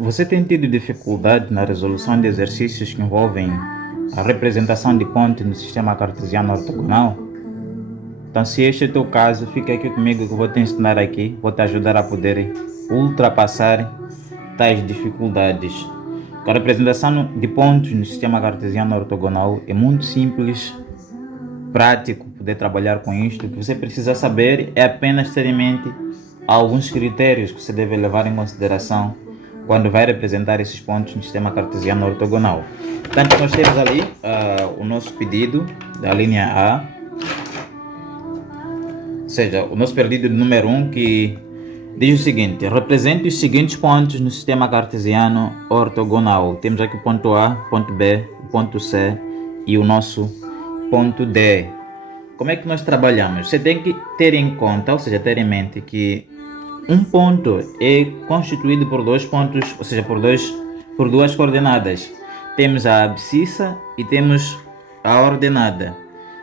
Você tem tido dificuldade na resolução de exercícios que envolvem a representação de pontos no sistema cartesiano ortogonal? Então, se este é o teu caso, fica aqui comigo que eu vou te ensinar aqui, vou te ajudar a poder ultrapassar tais dificuldades. A representação de pontos no sistema cartesiano ortogonal é muito simples, prático, poder trabalhar com isto. O que você precisa saber é apenas ter em mente alguns critérios que você deve levar em consideração quando vai representar esses pontos no sistema cartesiano ortogonal. Portanto, nós temos ali o nosso pedido da linha A, ou seja, o nosso pedido número 1, que diz o seguinte: represente os seguintes pontos no sistema cartesiano ortogonal. Temos aqui o ponto A, o ponto B, o ponto C e o nosso ponto D. Como é que nós trabalhamos? Você tem que ter em conta, ou seja, ter em mente que um ponto é constituído por dois pontos, ou seja, por duas coordenadas. Temos a abscissa e temos a ordenada.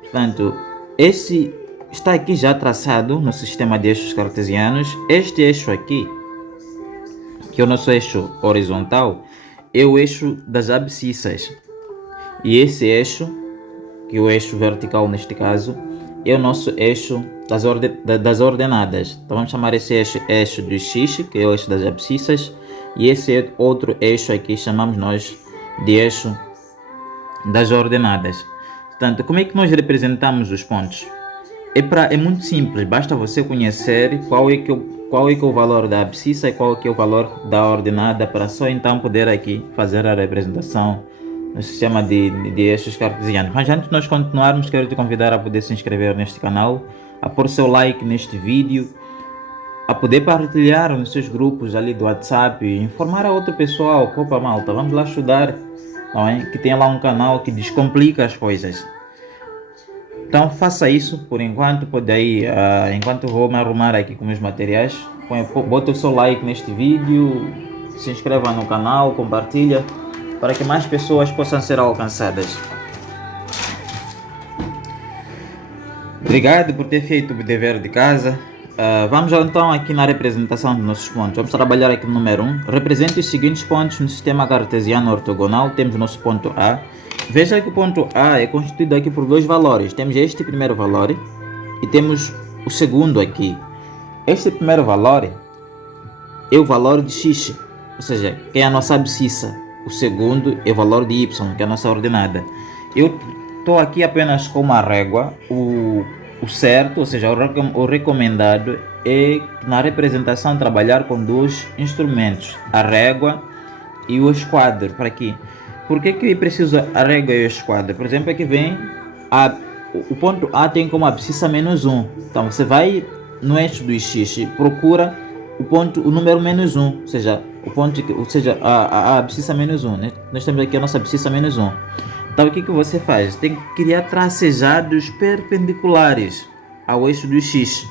Portanto, esse está aqui já traçado no sistema de eixos cartesianos. Este eixo aqui, que é o nosso eixo horizontal, é o eixo das abscissas. E esse eixo, que é o eixo vertical neste caso, é o nosso eixo das ordenadas. Então vamos chamar esse eixo do x, que é o eixo das abscissas, e esse outro eixo aqui chamamos nós de eixo das ordenadas. Portanto, como é que nós representamos os pontos? É muito simples, basta você conhecer qual é que é o valor da abscissa e qual é que é o valor da ordenada, para só então poder aqui fazer a representação no sistema de eixos cartesianos. Mas antes de nós continuarmos, quero te convidar a poder se inscrever neste canal, a pôr seu like neste vídeo, a poder partilhar nos seus grupos ali do WhatsApp, informar a outro pessoal. Opa, malta, vamos lá estudar, não é? Que tem lá um canal que descomplica as coisas. Então faça isso por enquanto, pode aí, enquanto eu vou me arrumar aqui com meus materiais, bota o seu like neste vídeo, se inscreva no canal, compartilha, para que mais pessoas possam ser alcançadas. Obrigado por ter feito o dever de casa. Vamos então aqui na representação dos nossos pontos. Vamos trabalhar aqui no número 1. Represente os seguintes pontos no sistema cartesiano ortogonal. Temos o nosso ponto A. Veja que o ponto A é constituído aqui por dois valores. Temos este primeiro valor e temos o segundo aqui. Este primeiro valor é o valor de x, ou seja, que é a nossa abscissa. O segundo é o valor de y, que é a nossa ordenada. Eu estou aqui apenas com uma régua. O certo, ou seja, o recomendado é na representação trabalhar com dois instrumentos, a régua e o esquadro. Para quê? Por que eu preciso a régua e o esquadro? Por exemplo, aqui vem o ponto A tem como abscissa menos 1. Então você vai no eixo do x, procura o número menos 1, ou seja, a abscissa menos 1, né? Nós temos aqui a nossa abscissa menos 1. Então o que você faz? Tem que criar tracejados perpendiculares ao eixo do x.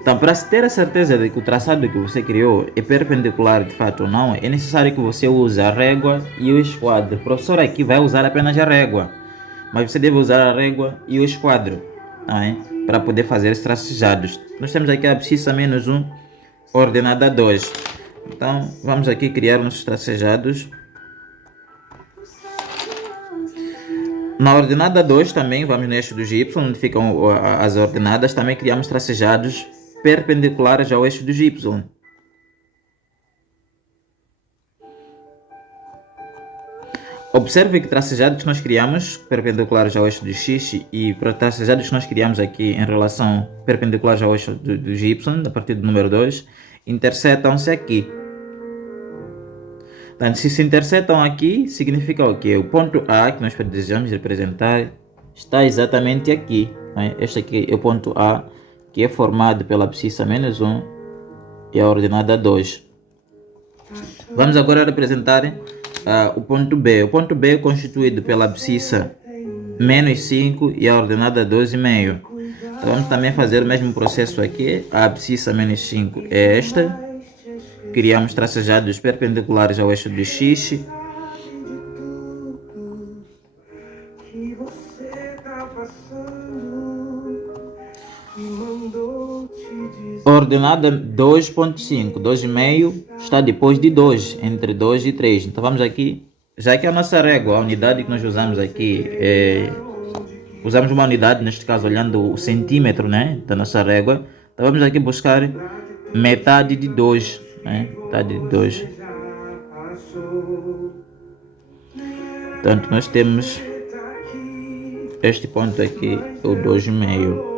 Então, para ter a certeza de que o traçado que você criou é perpendicular de fato ou não, é necessário que você use a régua e o esquadro. O professor aqui vai usar apenas a régua, mas você deve usar a régua e o esquadro, não é? Para poder fazer esses tracejados. Nós temos aqui a abscissa menos 1, ordenada 2. Então, vamos aqui criar nossos tracejados. Na ordenada 2 também, vamos no eixo dos y, onde ficam as ordenadas, também criamos tracejados perpendiculares ao eixo dos y. Observe que tracejados que nós criamos perpendiculares ao eixo do x e tracejados que nós criamos aqui em relação perpendiculares ao eixo dos y, a partir do número 2, intersetam-se aqui. Então, se intersetam aqui, significa o quê? O ponto A que nós desejamos representar está exatamente aqui, né? Este aqui é o ponto A, que é formado pela abscissa menos 1 e a ordenada 2. Vamos agora representar o ponto B. O ponto B é constituído pela abscissa menos 5 e a ordenada 2,5. Então vamos também fazer o mesmo processo aqui. A abscissa menos 5 é esta. Criamos tracejados perpendiculares ao eixo do x. Ordenada 2.5, 2,5 está depois de 2, entre 2 e 3. Então vamos aqui, já que a nossa régua, a unidade que nós usamos aqui, usamos uma unidade, neste caso olhando o centímetro, né, da nossa régua. Então vamos aqui buscar metade de 2, né, metade de 2. Portanto, nós temos este ponto aqui, o 2,5.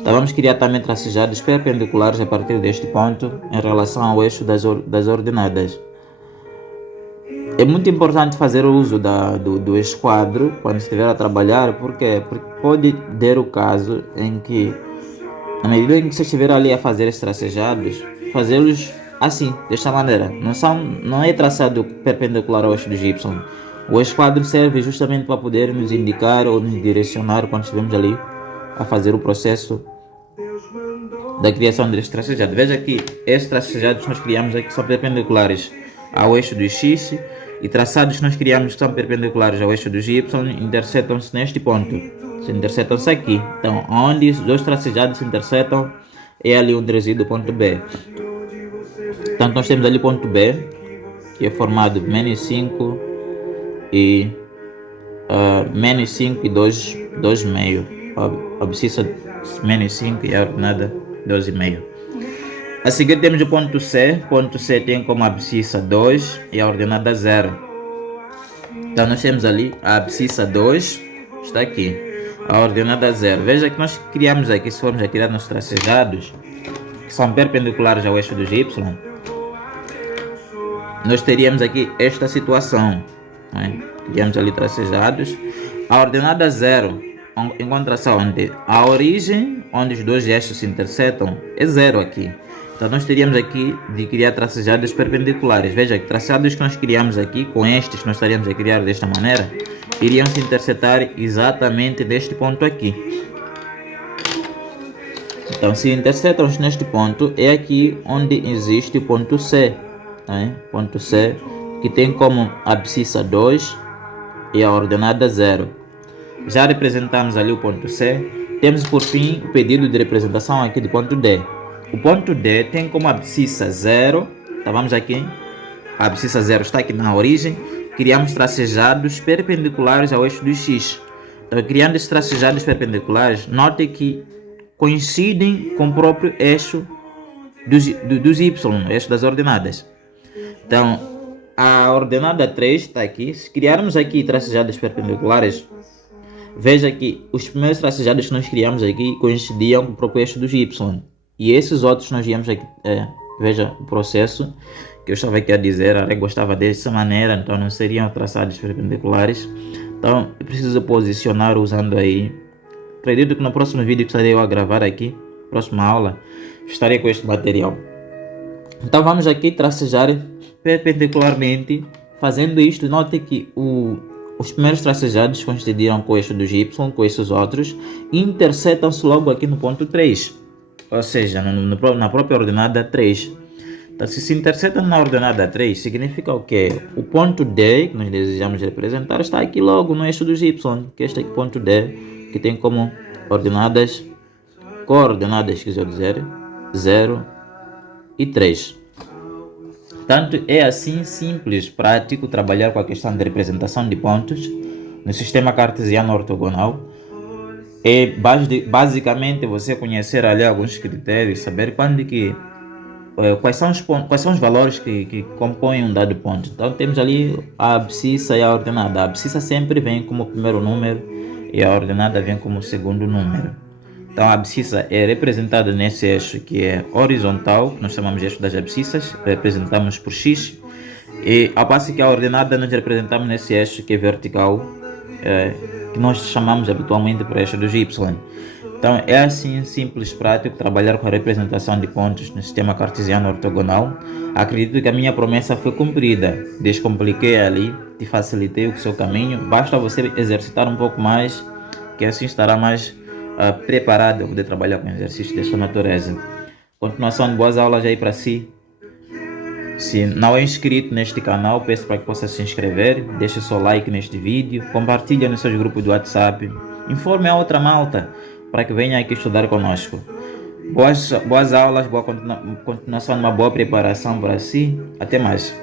Então vamos criar também tracejados perpendiculares a partir deste ponto em relação ao eixo das ordenadas. É muito importante fazer o uso do esquadro quando estiver a trabalhar, porque pode ter o caso em que, na medida em que você estiver ali a fazer esses tracejados, fazê-los assim, desta maneira. Não é traçado perpendicular ao eixo do Y. O esquadro serve justamente para poder nos indicar ou nos direcionar quando estivermos ali a fazer o processo da criação destes tracejados. Veja que estes tracejados que nós criamos aqui são perpendiculares ao eixo do X, e traçados que nós criamos que são perpendiculares ao eixo do Y interceptam-se neste ponto. Se interceptam-se aqui. Então, onde os dois tracejados se interceptam é ali onde reside o ponto B. Então, nós temos ali o ponto B, que é formado menos 5 e 2,5. A abscissa menos 5 e a ordenada 2,5. A seguir temos o ponto C. Ponto C tem como abscissa 2 e a ordenada 0. Então nós temos ali a abscissa 2, está aqui, a ordenada 0. Veja que nós criamos aqui, se formos a tirar nossos tracejados, que são perpendiculares ao eixo do Y, nós teríamos aqui esta situação, né? Criamos ali tracejados. A ordenada 0 encontra-se onde? A origem, onde os dois eixos se interceptam, é 0 aqui. Então nós teríamos aqui de criar tracejados perpendiculares. Veja que traçados que nós criamos aqui, com estes que nós estaríamos a criar desta maneira, iriam se interceptar exatamente neste ponto aqui. Então se interceptam neste ponto, é aqui onde existe o ponto C, né? Ponto C, que tem como abscissa 2 e a ordenada 0. Já representamos ali o ponto C. Temos por fim o pedido de representação aqui do ponto D. O ponto D tem como abscissa 0, então vamos aqui, a abscissa 0 está aqui na origem, criamos tracejados perpendiculares ao eixo do X. Então, criando esses tracejados perpendiculares, note que coincidem com o próprio eixo dos Y, eixo das ordenadas. Então, a ordenada 3 está aqui. Se criarmos aqui tracejados perpendiculares, veja que os primeiros tracejados que nós criamos aqui coincidiam com o próprio eixo dos Y. E esses outros nós viemos aqui, veja o processo que eu estava aqui a dizer, a régua estava dessa maneira, então não seriam traçados perpendiculares. Então eu preciso posicionar usando aí, acredito que no próximo vídeo que estarei eu a gravar aqui, próxima aula, estarei com este material. Então vamos aqui tracejar perpendicularmente. Fazendo isto, note que os primeiros tracejados coincidiram com o eixo dos Y, com esses outros, e interceptam-se logo aqui no ponto 3. Ou seja, na própria ordenada 3. Então, se interceptam na ordenada 3, significa o quê? O ponto D, que nós desejamos representar, está aqui logo no eixo dos Y, que este aqui, ponto D, que tem como coordenadas, quiser dizer, 0 e 3. Portanto, é assim simples, prático, trabalhar com a questão de representação de pontos no sistema cartesiano ortogonal. É basicamente você conhecer ali alguns critérios, saber quais são os valores que compõem um dado ponto. Então temos ali a abscissa e a ordenada. A abscissa sempre vem como primeiro número e a ordenada vem como segundo número. Então a abscissa é representada nesse eixo que é horizontal, que nós chamamos de eixo das abscissas, representamos por X, e ao passo que a ordenada nós representamos nesse eixo que é vertical, que nós chamamos habitualmente por eixo dos Y. Então é assim simples, prático, trabalhar com a representação de pontos no sistema cartesiano ortogonal. Acredito que a minha promessa foi cumprida, descompliquei ali, te facilitei o seu caminho. Basta você exercitar um pouco mais, que assim estará mais preparado a poder trabalhar com exercícios dessa natureza. Continuação de boas aulas aí para si. Se não é inscrito neste canal, peço para que possa se inscrever, deixe o seu like neste vídeo, compartilhe nos seus grupos do WhatsApp, informe a outra malta para que venha aqui estudar conosco. Boas aulas, boa continuação, uma boa preparação para si. Até mais.